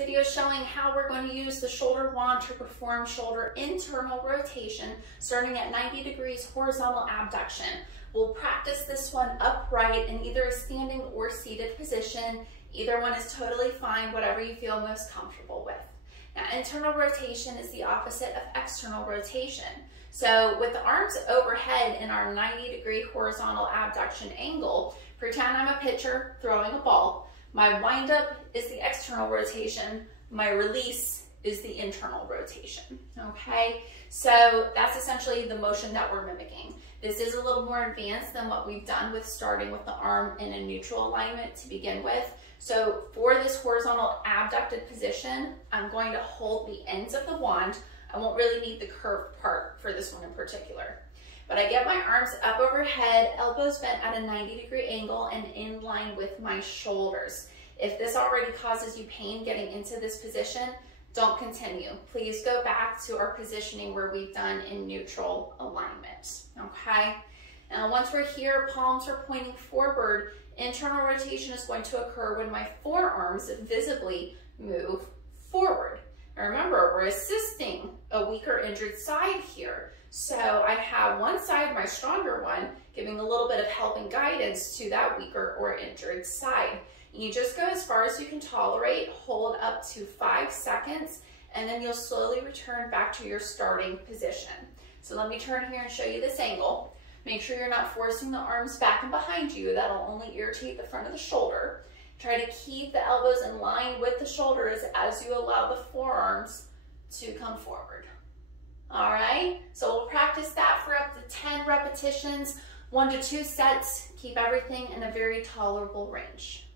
video is showing how we're going to use the shoulder wand to perform shoulder internal rotation, starting at 90 degrees horizontal abduction. We'll practice this one upright in either a standing or seated position. Either one is totally fine, whatever you feel most comfortable with. Now, internal rotation is the opposite of external rotation. So with the arms overhead in our 90-degree horizontal abduction angle, pretend I'm a pitcher throwing a ball. My windup is the external rotation. My release is the internal rotation, okay? So that's essentially the motion that we're mimicking. This is a little more advanced than what we've done with starting with the arm in a neutral alignment to begin with. So for this horizontal abducted position, I'm going to hold the ends of the wand. I won't really need the curved part for this one in particular. But I get my arms up overhead, elbows bent at a 90-degree angle and in line with my shoulders. If this already causes you pain getting into this position, don't continue. Please go back to our positioning where we've done in neutral alignment, okay? Now once we're here, palms are pointing forward. Internal rotation is going to occur when my forearms visibly move forward. Now remember, we're assisting a weaker injured side here. So I have one side, my stronger one, giving a little bit of help and guidance to that weaker or injured side. You just go as far as you can tolerate, hold up to 5 seconds, and then you'll slowly return back to your starting position. So let me turn here and show you this angle. Make sure you're not forcing the arms back and behind you. That'll only irritate the front of the shoulder. Try to keep the elbows in line with the shoulders as you allow the forearms to come forward. All right, so we'll practice that for up to 10 repetitions, 1 to 2 sets. Keep everything in a very tolerable range.